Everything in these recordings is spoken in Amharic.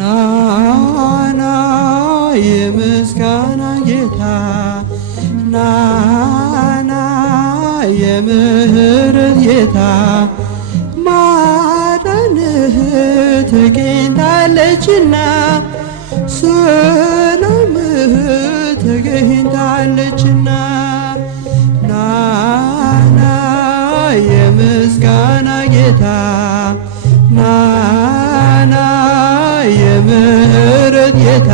ናና የምስጋና ጌታ ናና የምህረት ጌታ ማዳንህ ተገኝታለችና ሰላምህ ተገኝታለችና ናና የምስጋና ጌታ ናና የምህረት ጌታ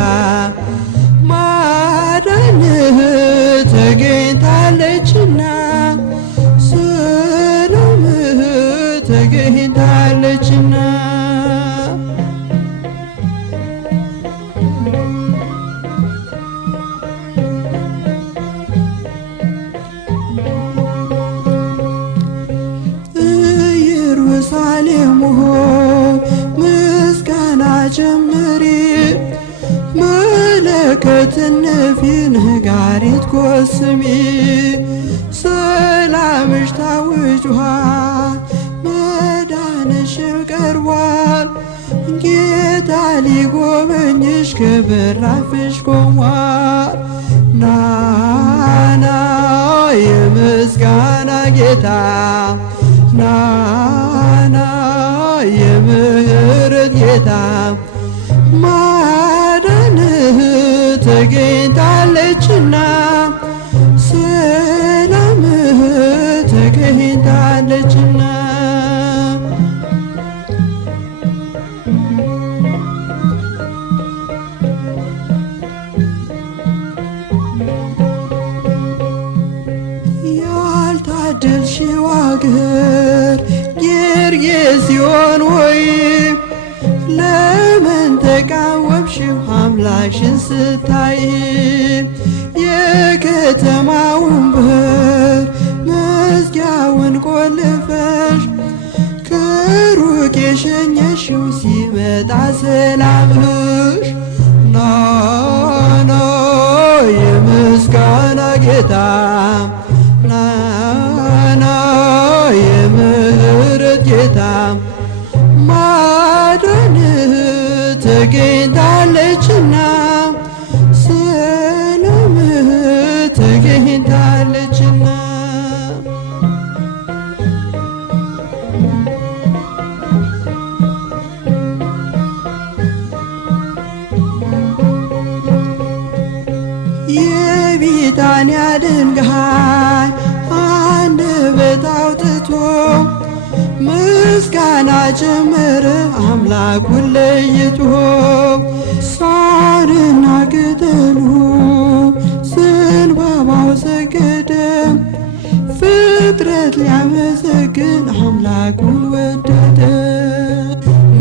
ማዳንህ ተገኝታለችና ሰላምህ ተገኝታለችና ኢየሩሳሌም ሆይ ምስጋና ጀምሪ መለከትን ነፊ ነጋሪት ጎስሚ ሰላምሽ ታውጇል መዳንሽም ቀርቧል ጌታ ሊጎበኝሽ ከበራፍሽ ቆሟል ናና የምስጋና ጌታ ናና የምህረት ጌታ ማዳንህ ተገኝታለችና ሰላምህ ተገኝታለችና ያልታደልሽው አገር ጌርጌሴኖን ሆይ ለምን ተቃወምሽው አምላክሽን ስታይ የከተማውን በር መዝጊያውን ቆልፈሽ ከሩቅ የሸኘሽው ሲመጣ ሰላምሽ ናና የምስጋና ጌታ ናና የምህረት ጌታ ማዳንህ ተገኝታለችና ሰላምህ ተገኝታለችና የቢታንያ ድንጋይ አንደበት አውጥቶ ምስጋና ጀመረ አምላኩን ለይቶ ሳርና ቅጠሉ ዘንባባው ሰገደ ፍጥረት ሊያመሰግን አምላኩን ወደደ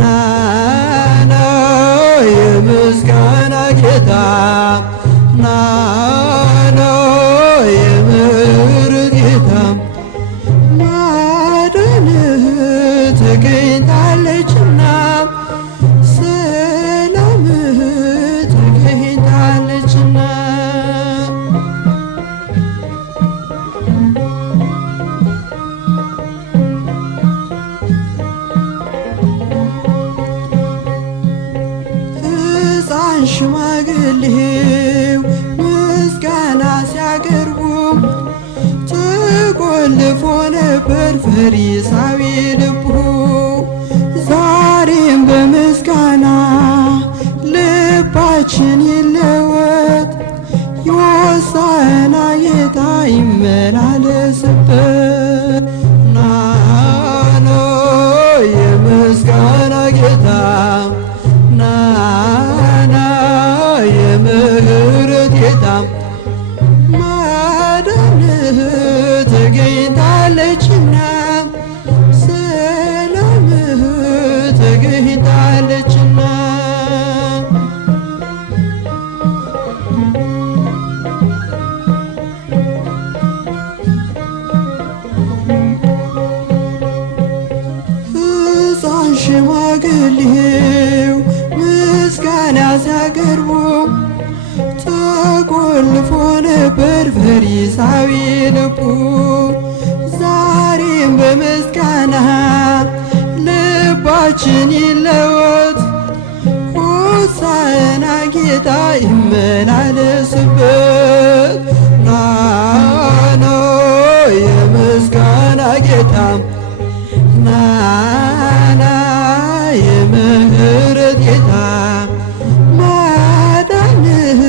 ናና የምስጋና ጌታ ናና የምህረት ጌታ ማዳንህ ተገኝታለችና ሰላምህ ተገኝታለችና ሕፃን ሽማግሌው ምስጋና ሲያቀርቡ ተቆልፎ ነበር ፈሪሳዊ ልቡ ዛሬም በምስጋና ልባችን ይለወጥ የሆሳዕና ጌታ ይመላለስበት ናና የምስጋና ጌታ ናና የምህረት ጌታ ማዳንህ ተገኝታለችና ሰላምህ ተገኝታለችና ነበር ፈሪሳዊ ልቡ ዛሬም በምስጋና ልባችን ይለወጥ ሆሳዕና ጌታ ይመላለስበት ናና የምስጋና ጌታ ናና የምህረት ጌታ ማዳንህ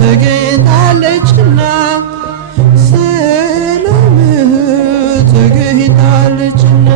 ተገኝታለችና ሰላምህ ተገኝታለችና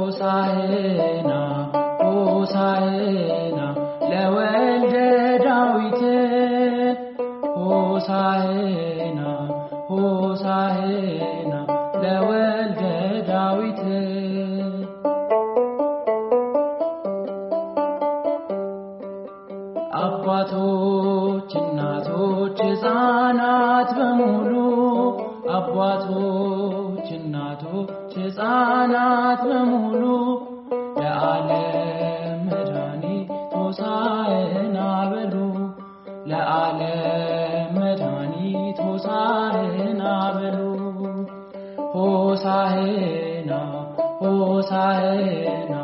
ሆሳዕና ሆሳዕና ለወልደ ዳዊት ሆሳዕና ሆሳዕና ለወልደ ዳዊት አባቶች እናቶች ሕፃናት በሙሉ አባቶች እናቶች ሕፃናት በሙሉ ለዓለም መድኃኒት ሆሳዕና በሉ ለዓለም መድኃኒት ሆሳዕና በሉ ሆሳዕና ሆሳዕና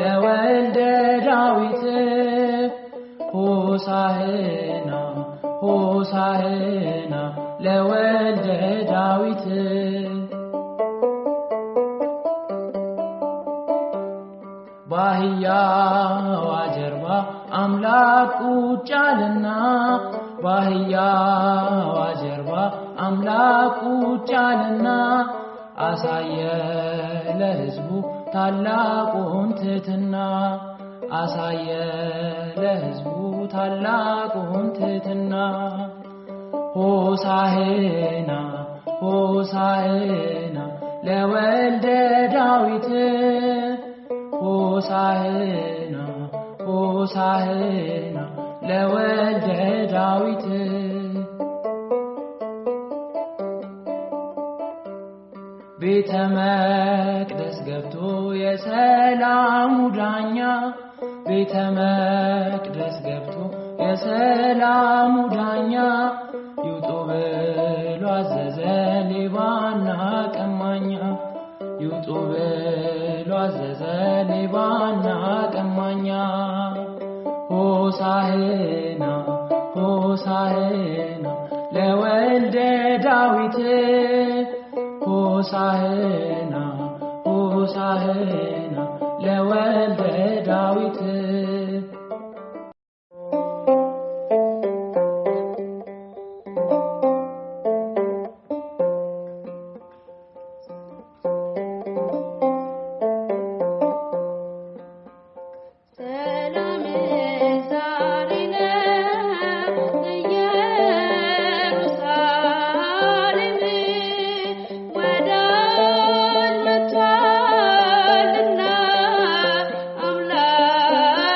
ለወልደ ዳዊት ሆሳዕና ሆሳዕና ለወልደ ዳዊት በአህያዋ ጀርባ አምላክ ቁጭ አለና በአህያዋ ጀርባ አምላክ ቁጭ አለና አሳየ ለሕዝቡ ታላቁን ትሕትና አሳየ ለሕዝቡ ታላቁን ትሕትና ሆሳዕና ሆሳዕና ለወልደ ዳዊት ሆሳዕና ሆሳዕና ለወልደ ዳዊት ቤተ መቅደስ ገብቶ የሰላሙ ዳኛ ቤተ መቅደስ ገብቶ የሰላሙ ዳኛ ይውጡ ብሎ አዘዘ ሌባና ቀማኛ ይውጡ ብሎ አዘዘ ሌባና ቀማኛ ሆሳዕና ሆሳዕና ለወልደ ዳዊት ሆሳዕና ሆሳዕና ለወልደ ዳዊት ወዳጅ መጥቷልና አምላክ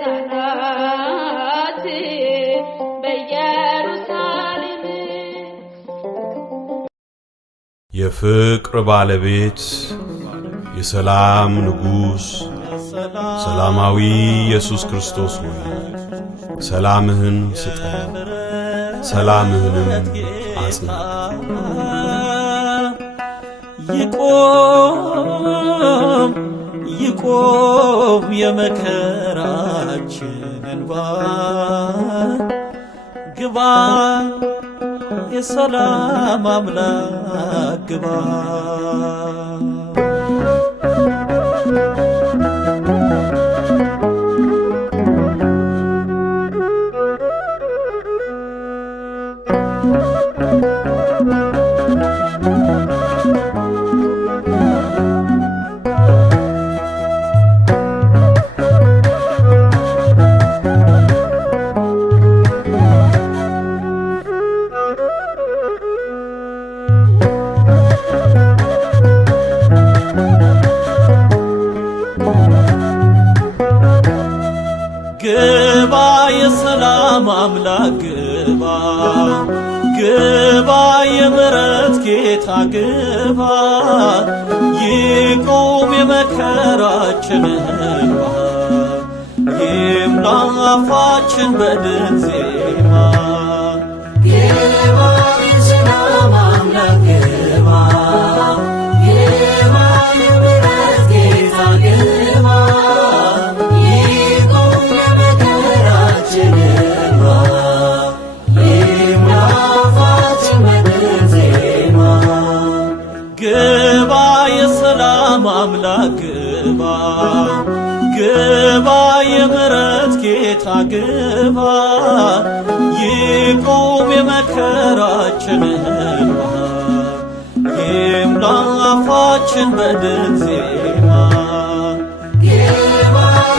ሕፃናት በኢየሩሳሌም የፍቅር ባለቤት የሰላም ንጉሥ ሰላማዊ ኢየሱስ ክርስቶስ ሆይ ሰላምህን ስጠን፣ ሰላምህንም አጽና። ይቆም የመከራችን እንባ፣ ግባ የሰላም አምላክ ግባ። ግባ የሰላም አምላክ ግባ፣ ግባ የምሕረት ጌታ ግባ። ይቁም የመከራችን እንባ፣ ይምላ አፋችን በድል ዜማ። ግባ የሰላም አምላክ ግባ፣ ግባ የምሕረት ጌታ ግባ። ግባ የሰላም አምላክ ግባ፣ ግባ የምሕረት ጌታ ግባ። ይቁም የመከራችን እንባ፣ ይምላ አፋችን በድል ዜማ። ግባ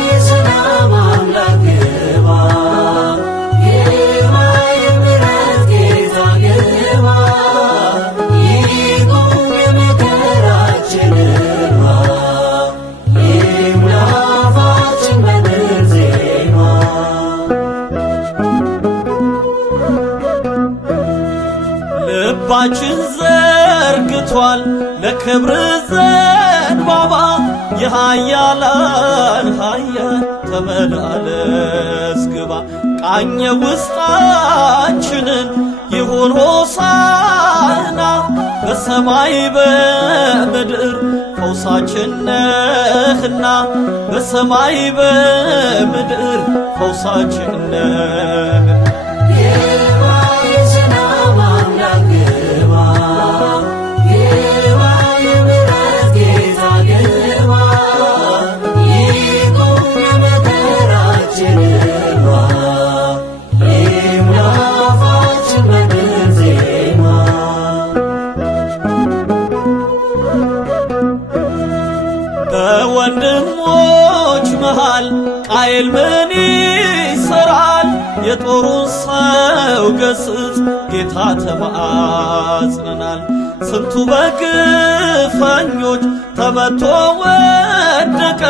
የሰላም አምላክ ግባ፣ ግባ የምሕረት ጌታ ግባ። ልባችን ዘርግቷል ለክብር ዘንባባ፣ የኃያላን ኃያል ተመላለስ ግባ። ቃኘ ውስጣችንን ይሁን ሆሳዕና፣ በሰማይ በምድር ፈውሳችን ነህና፣ በሰማይ በምድር ፈውሳችን ነህና። በወንድሞች መሃል ቃየል ምን ይሰራል? የጦሩን ሰው ገስጽ ጌታ ተማጽነናል። ስንቱ በግፈኞች ተመቶ ወደቀ፣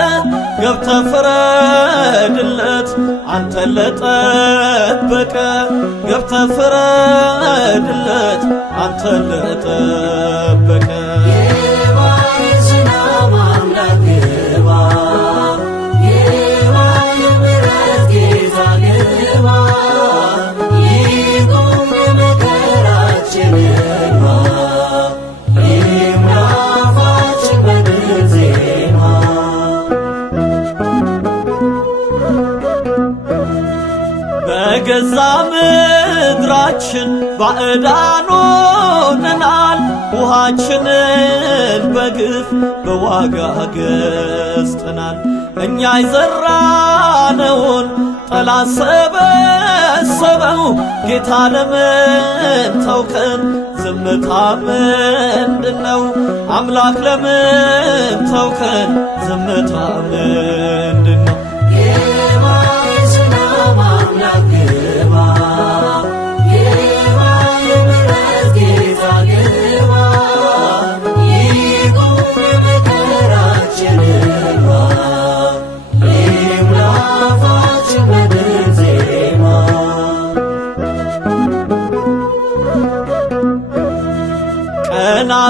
ገብተ ፍረድለት አንተን ለጠበቀ። ገብተ ፍረድለት አንተን ለጠበቀ። በገዛ ምድራችን ባዕዳን ሆነናል። ውሃችንን በግፍ በዋጋ ገዝተናል። እኛ የዘራነውን ጠላት ሰበሰበው። ጌታ ለምን ተውከን? ዝምታ ምንድነው? አምላክ ለምን ተውከን? ዝምታ ምንድነው? ይቁም የመከራችን እንባ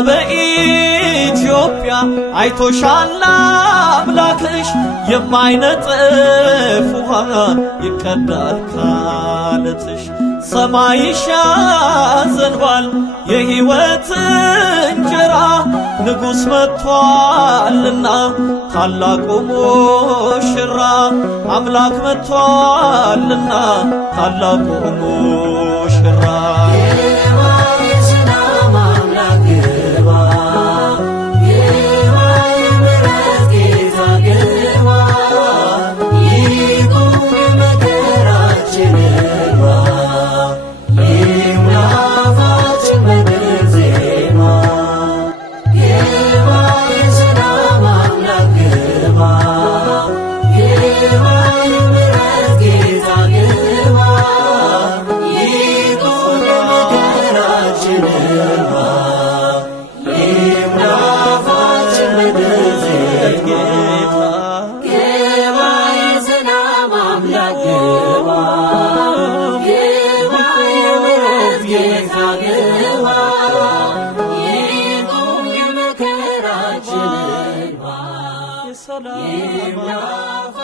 በኢትዮጵያ አይቶሻል አምላክሽ የማይነጥፍ ውሃ ይቀዳል ካለትሽ ሰማይሽ ያዘንባል የሕይወት እንጀራ ንጉሥ መጥቷልና ታላቁ ሙሽራ አምላክ መጥቷልና ታላቁ ሙሽራ Salam